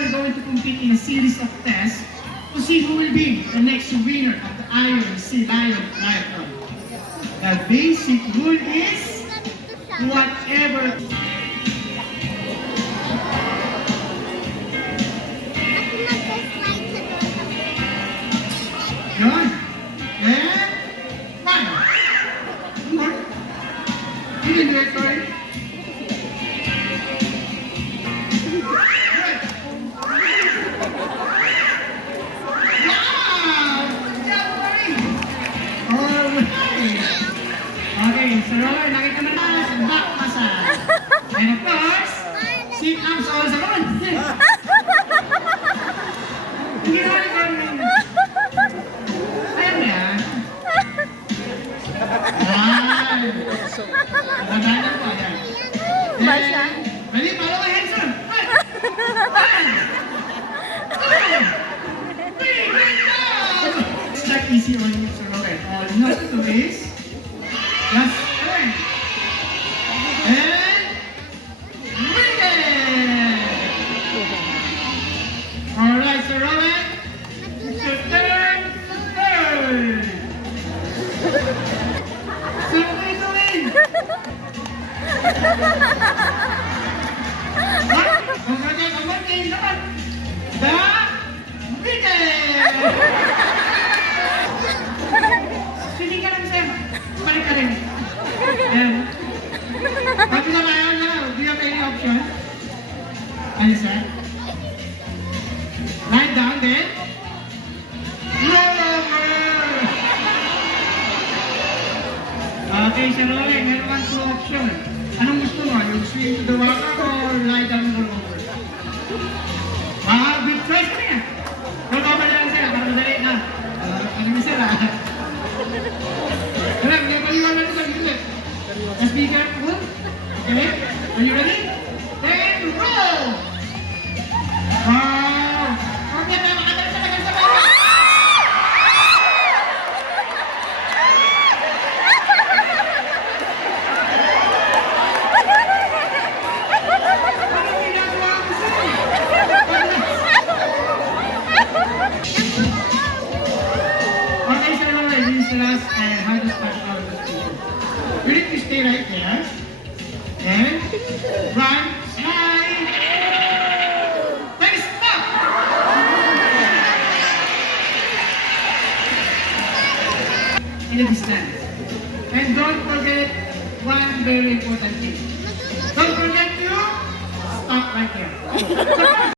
we're going to compete in a series of tests to see who will be the next winner of the Iron Sea Lion Marathon. The basic rule is whatever. Yun. And one. One more. You can do it, sorry. Okay, so Rowan, nakita mo na sa back massage. And of course, sit-ups all sa roon. Hindi naman ikaw naman. Ayaw mo yan. Yan. Magalang ko, yan. Basa. Ready, follow my hands on. One, two, three, go! It's not easy on you, Sir Rowan. All you have to do is just turn. And bring it! Alright, Sir Rowan. It's your turn to turn. So what are you doing? What? Ang game naman. The Bigel! Hindi ka lang, Sam. Balik ka rin. Ayan. Pati na kayo na, do you have any option? Ano, sir? Lie down, then? Rover! Okay, Sir Rowan, meron kang two option. Anong gusto mo? Yung swing to the water or lie down and roll over? Big choice ka niya. Roll over na lang, sir. Para madali na. Ano mo, sir, ha? Alam, may paliwanag ko sa gilid. Just be careful. Okay? Are you ready? Then roll! Wow! Okay, tayo makatagal sa tagal sa bayan. Ano ginagawa ko sa'yo? Okay, Sir Rowan, this is the last and hardest part of the video. You need to stay right there. And run, slide. Then stop! In the distance. And don't forget one very important thing. Don't forget to stop right there.